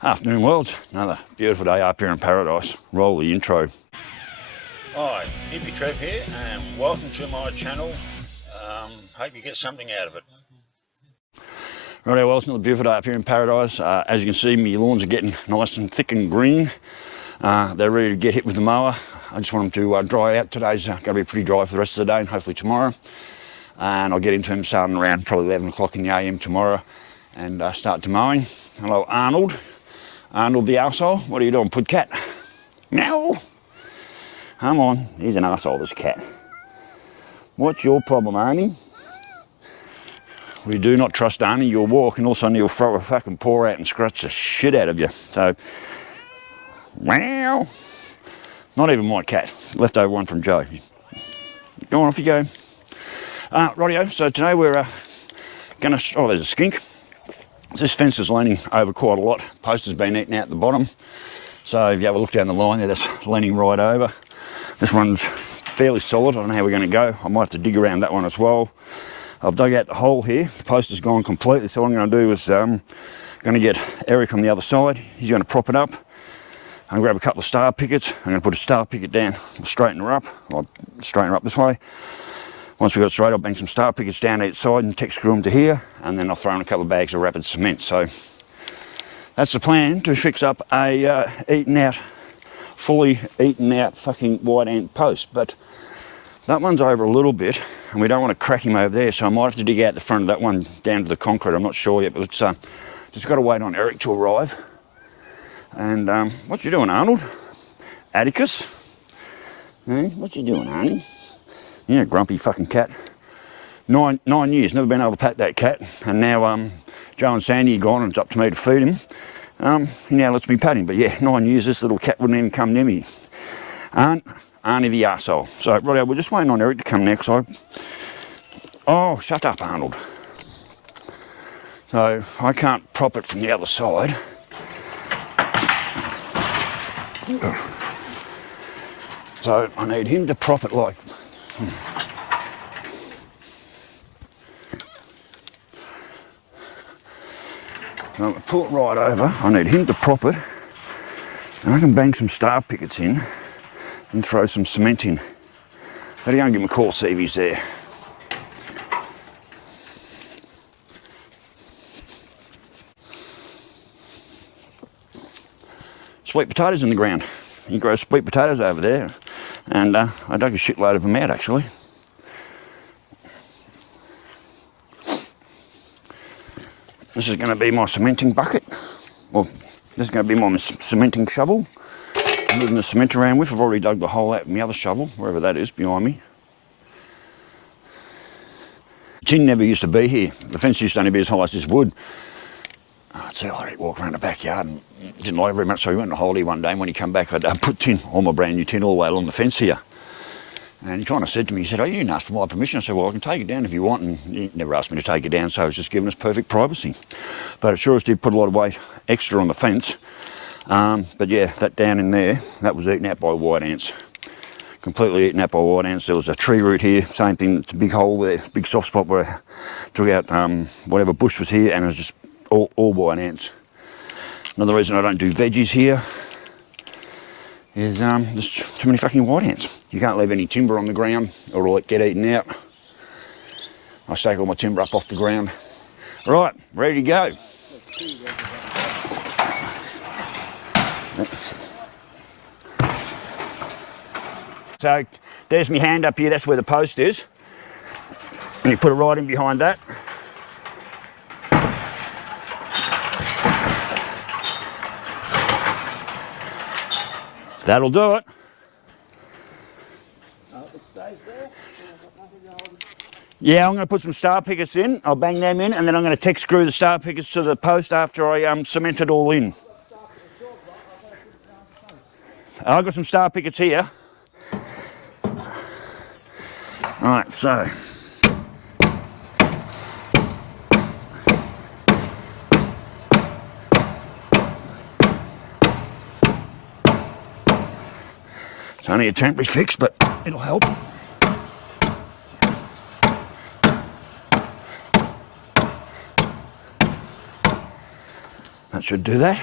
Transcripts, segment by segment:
Afternoon world, another beautiful day up here in paradise. Roll the intro. Hi, Hippy Trev here and welcome to my channel. Hope you get something out of it. Right, well, it's another beautiful day up here in paradise. As you can see, my lawns are getting nice and thick and green. They're ready to get hit with the mower. I just want them to dry out. Today's going to be pretty dry for the rest of the day and hopefully tomorrow. And I'll get into them starting around probably 11 o'clock in the AM tomorrow and start to mowing. Hello, Arnold. Arnold the arsehole. What are you doing, Pudcat? Meow. Come on, he's an arsehole, this cat. What's your problem, Arnie? We do not trust Arnie. You'll walk and all of a sudden he'll throw a fucking paw out and scratch the shit out of you. So, meow. Not even my cat. Leftover one from Joe. Go on, off you go. Rightio, so today we're gonna, oh, there's a skink. This fence is leaning over quite a lot. Post has been eaten out the bottom. So if you have a look down the line there, that's leaning right over. This one's fairly solid. I don't know how we're going to go. I might have to dig around that one as well. I've dug out the hole here. The post has gone completely. So what I'm going to do is going to get Eric on the other side. He's going to prop it up. I'm going to grab a couple of star pickets. I'm going to put a star picket down. I'll straighten her up. I'll straighten her up this way. Once we've got it straight, I'll bang some star pickets down each side and tech screw them to here, and then I'll throw in a couple of bags of rapid cement. So that's the plan, to fix up a fully eaten out fucking white ant post. But that one's over a little bit, and we don't want to crack him over there, so I might have to dig out the front of that one down to the concrete. I'm not sure yet, but let's just got to wait on Eric to arrive. And what you doing, Arnold? Atticus? Hey, what you doing, Arnie? Yeah, grumpy fucking cat. 9 years, never been able to pat that cat. And now Joe and Sandy are gone and it's up to me to feed him. He now lets me pat him. But yeah, 9 years, this little cat wouldn't even come near me. Arnie the arsehole. So, right, we're just waiting on Eric to come next. Oh, shut up, Arnold. So, I can't prop it from the other side. So, I need him to prop it like... So I'm going to pull it right over. I need him to prop it, and I can bang some star pickets in and throw some cement in. Better go and give him a call, see if he's there. Sweet potatoes in the ground. He grows sweet potatoes over there, and I dug a shitload of them out actually. This is going to be my cementing bucket. Well, this is going to be my cementing shovel. I'm moving the cement around with. I've already dug the hole out with my other shovel, wherever that is behind me. Tin never used to be here. The fence used to only be as high as this wood. I'd see Eric walk around the backyard and didn't like it very much, so he went on holiday one day, and when he came back I'd put tin, all my brand new tin, all the way along the fence here. And he kind of said to me, he said, oh, you didn't ask for my permission. I said, well, I can take it down if you want. And he never asked me to take it down, so it was just giving us perfect privacy. But it sure as did put a lot of weight extra on the fence. But yeah, that down in there, that was eaten out by white ants. Completely eaten out by white ants. There was a tree root here, same thing, it's a big hole there, big soft spot where I took out whatever bush was here, and it was just all white ants. Another reason I don't do veggies here is there's too many fucking white ants. You can't leave any timber on the ground or it'll get eaten out. I stake all my timber up off the ground. Right, ready to go. So there's my hand up here, that's where the post is. And you put it right in behind that. That'll do it. Yeah, I'm going to put some star pickets in. I'll bang them in, and then I'm going to tech screw the star pickets to the post after I cement it all in. I've got some star pickets here. Alright, so. It's only a temporary fix, but it'll help. That should do that.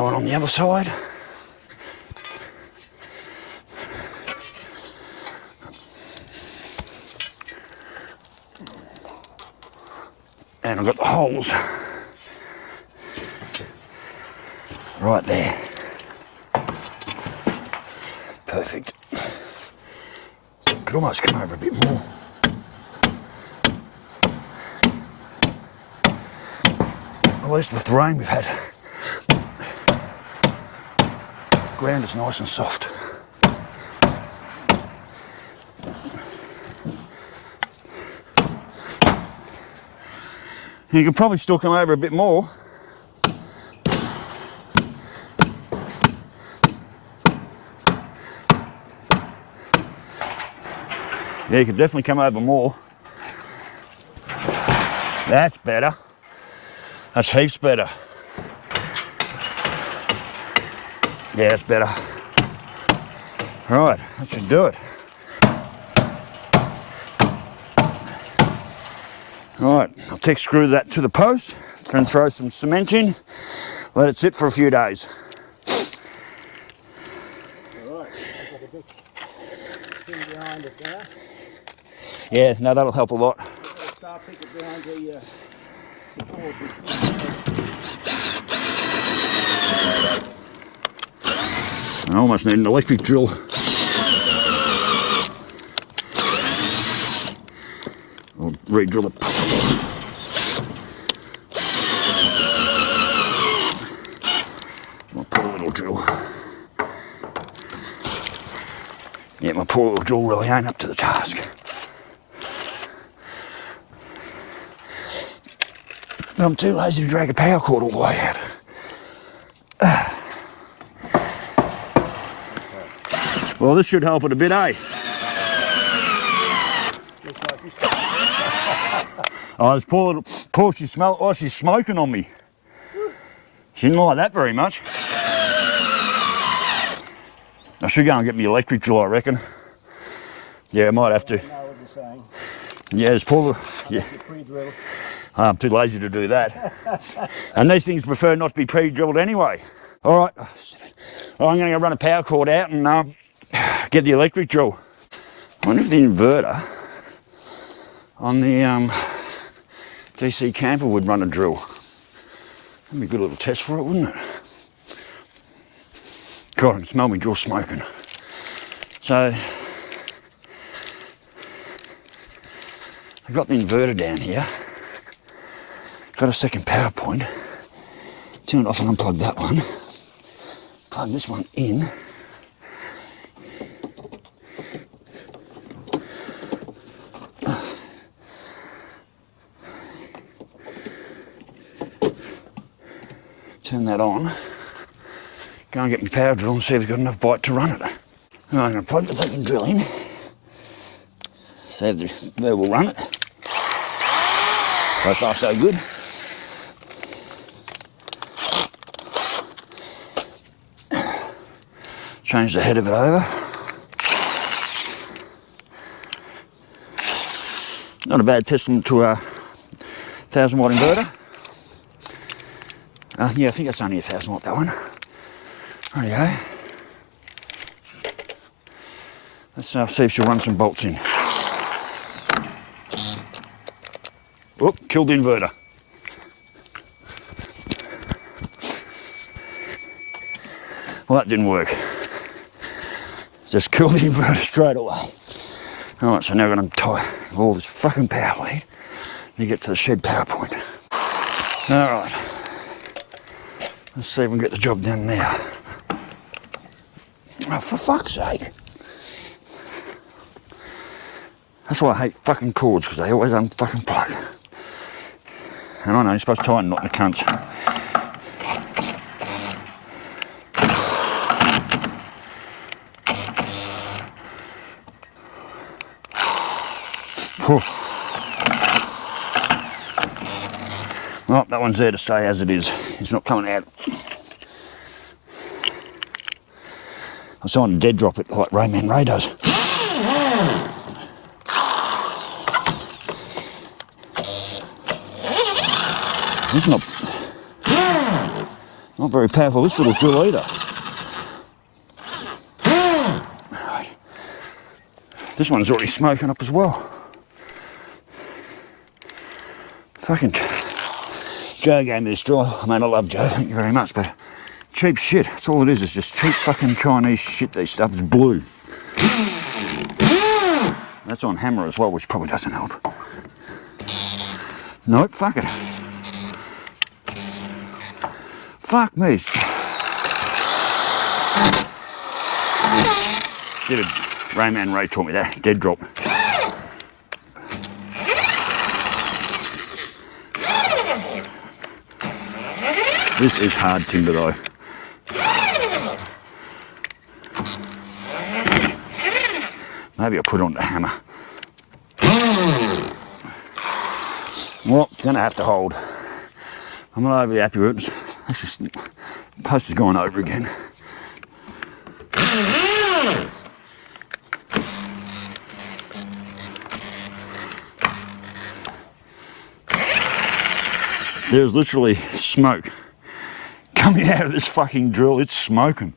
Another one on the other side. And I've got the holes right there. Perfect. Could almost come over a bit more. At least with the rain we've had, ground is nice and soft. You could probably still come over a bit more. Yeah, you could definitely come over more. That's better. That's heaps better. Yeah, that's better. Right, that should do it. Right, I'll tick screw that to the post, then throw some cement in, let it sit for a few days. Alright, I've got a bit thing behind it now. Yeah, no, that'll help a lot. I'll start picking behind the board. I almost need an electric drill. I'll re-drill it. My poor little drill. Yeah, my poor little drill really ain't up to the task. But I'm too lazy to drag a power cord all the way out. Well, this should help it a bit, eh? Oh, this poor, she smelled, oh, she's smoking on me. She didn't like that very much. I should go and get me electric drill, I reckon. Yeah, I might have to. I know what you're saying. Yeah, it's poor, yeah. Pre-drill. I'm too lazy to do that. And these things prefer not to be pre-drilled anyway. All right, I'm going to go run a power cord out and get the electric drill. I wonder if the inverter on the DC camper would run a drill. That'd be a good little test for it, wouldn't it? God, I can smell me drill smoking. So, I've got the inverter down here. Got a second power point. Turn it off and unplug that one. Plug this one in. Turn that on. Go and get my power drill and see if it's got enough bite to run it. I'm going to plug the fucking drill in. See if the will run it. So far so good. Change the head of it over. Not a bad testament to a 1000 watt inverter. Yeah, I think that's only 1000 watt, that one. Rightio. Let's see if she'll run some bolts in. Oh, killed the inverter. Well, that didn't work. Just killed the inverter straight away. Alright, so now we're going to tie all this fucking power lead to get to the shed power point. Alright. Let's see if we can get the job done now. Oh, for fuck's sake. That's why I hate fucking cords, because they always unfucking plug. And I know, you're supposed to tie a knot in the cunt. Well, that one's there to stay as it is. It's not coming out. I was trying to dead drop it like Rayman Ray does. It's Not very powerful, this little drill either. Right. This one's already smoking up as well. Fucking Joe gave me this drill. I mean, I love Joe, thank you very much, but cheap shit. That's all it is just cheap fucking Chinese shit. This stuff is blue. That's on hammer as well, which probably doesn't help. Nope, fuck it. Fuck me. Did it. Rayman Ray taught me that. Dead drop. This is hard timber though. Maybe I'll put it on the hammer. Well, it's gonna have to hold. I'm not overly happy with it. It's just, the post has gone over again. There's literally smoke coming out of this fucking drill. It's smoking.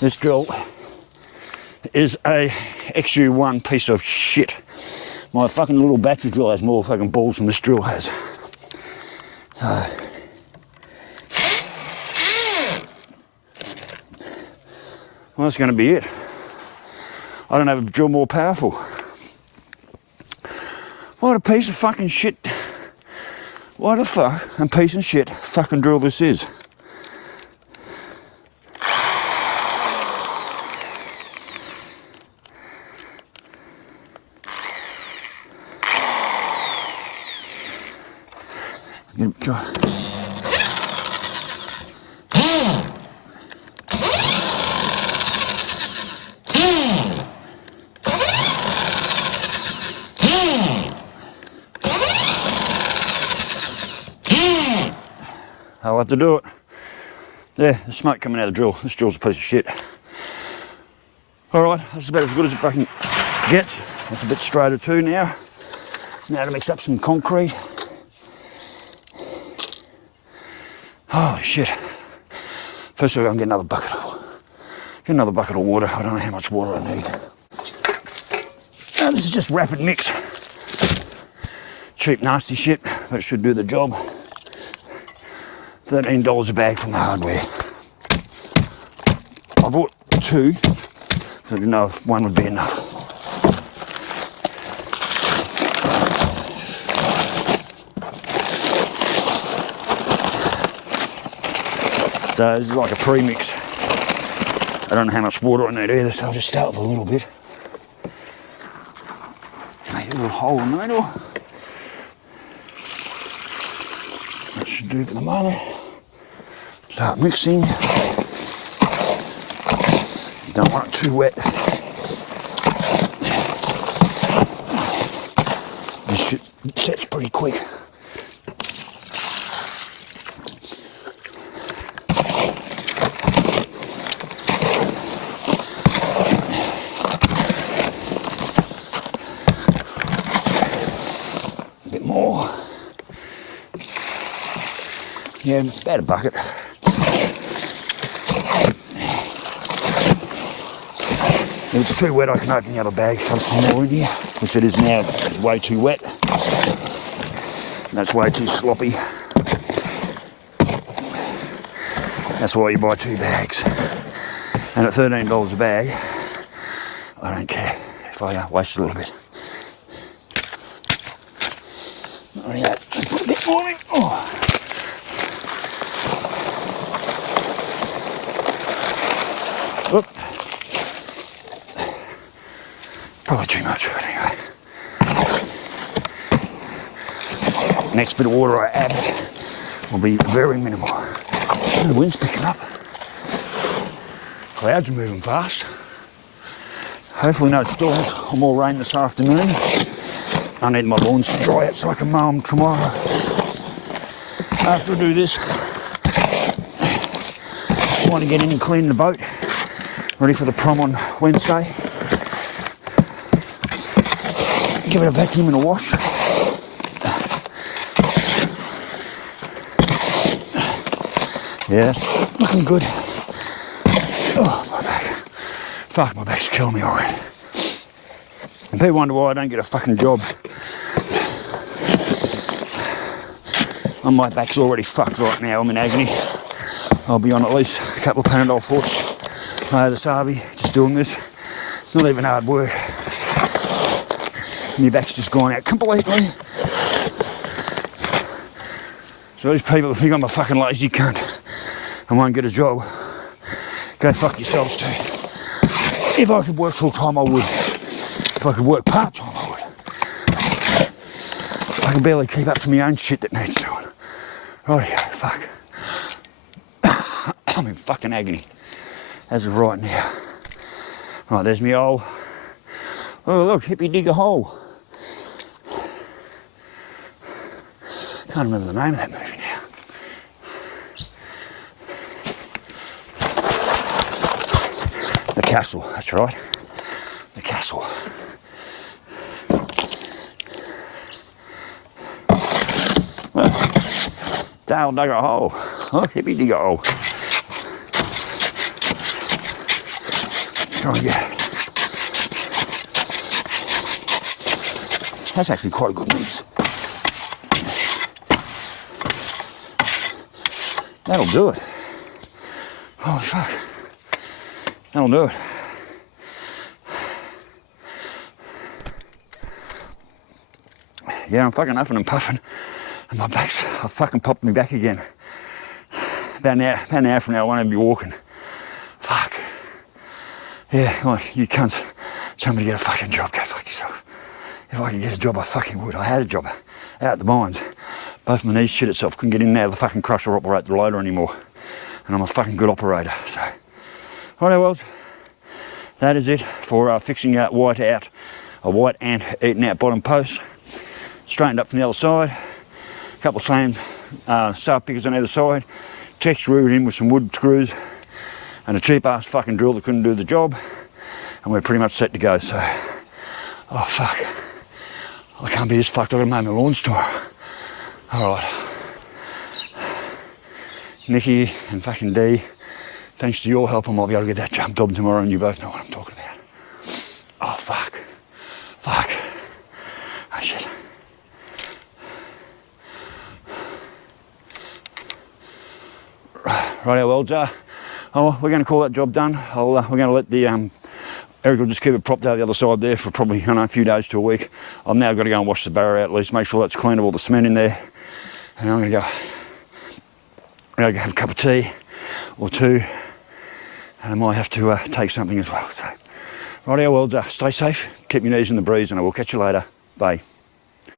This drill is a XU1 piece of shit. My fucking little battery drill has more fucking balls than this drill has. So, well, that's going to be it. I don't have a drill more powerful. What a piece of fucking shit. What a fuck a piece of shit fucking drill this is. Try. I'll have to do it. There, the smoke coming out of the drill. This drill's a piece of shit. Alright, that's about as good as it fucking gets. That's a bit straighter too now. Now to mix up some concrete. Holy shit. First of all, I'm going to get another bucket of water. I don't know how much water I need. Now, this is just rapid mix. Cheap, nasty shit, but it should do the job. $13 a bag from the hardware. I bought two, so I didn't know if one would be enough. So this is like a pre-mix. I don't know how much water I need either, so I'll just start with a little bit. Make a little hole in the middle. That should do for the moment. Start mixing. Don't want it too wet. This shit sets pretty quick. A bit more. Yeah, about a bucket. If it's too wet, I can open the other bag, shove some more in here, which it is now way too wet. That's way too sloppy. That's why you buy two bags. And at $13 a bag, I don't care if I waste a little bit. Not only that, just put a bit more in. Oh. Oop. Probably too much, but anyway. Next bit of water I add will be very minimal. The wind's picking up. Clouds are moving fast. Hopefully no storms or more rain this afternoon. I need my lawns to dry out so I can mow them tomorrow. After I do this, I want to get in and clean the boat. Ready for the prom on Wednesday. Give it a vacuum and a wash. Yeah, it's looking good. Oh, my back. Fuck, my back's killing me already. And people wonder why I don't get a fucking job. And my back's already fucked right now. I'm in agony. I'll be on at least a couple of Panadol forts this Harvey, just doing this. It's not even hard work. My back's just gone out completely. So these people that think I'm a fucking lazy cunt and won't get a job, go fuck yourselves too. If I could work full time, I would. If I could work part time, I would. I can barely keep up to my own shit that needs doing. Rightio, fuck. I'm in fucking agony as of right now. Right, there's me hole. Oh look, Hippy dig a hole. Can't remember the name of that movie now. The Castle, that's right. The Castle. Dale dug a hole. Oh, Hippy dig a hole. Try and get. That's actually quite a good mix. That'll do it. Holy fuck. That'll do it. Yeah, I'm fucking huffing and puffing. And my back's, I fucking popped me back again. About an hour from now, I won't even be walking. Fuck. Yeah, well, you cunts. Tell me to get a fucking job, go fuck yourself. If I could get a job, I fucking would. I had a job out at the mines. Both my knees shit itself. Couldn't get in and out of the fucking crusher or operate the loader anymore. And I'm a fucking good operator, so. Righto, well, that is it for fixing white out, a white ant eating out bottom post. Straightened up from the other side. A couple of same saw pickers on either side. Textured in with some wood screws and a cheap ass fucking drill that couldn't do the job. And we're pretty much set to go, so. Oh fuck. I can't be this fucked, I've got to mow my lawns tomorrow. Alright. Nikki and fucking Dee, thanks to your help I might be able to get that job tomorrow, and you both know what I'm talking about. Oh fuck. Fuck. Oh shit. Righto, well, we're going to call that job done. We're going to let the Eric will just keep it propped out the other side there for probably, I don't know, a few days to a week. I've now got to go and wash the barrow out at least, make sure that's clean of all the cement in there. And I'm going to go have a cup of tea or two, and I might have to take something as well. So, righto, well, stay safe, keep your knees in the breeze, and I will catch you later. Bye.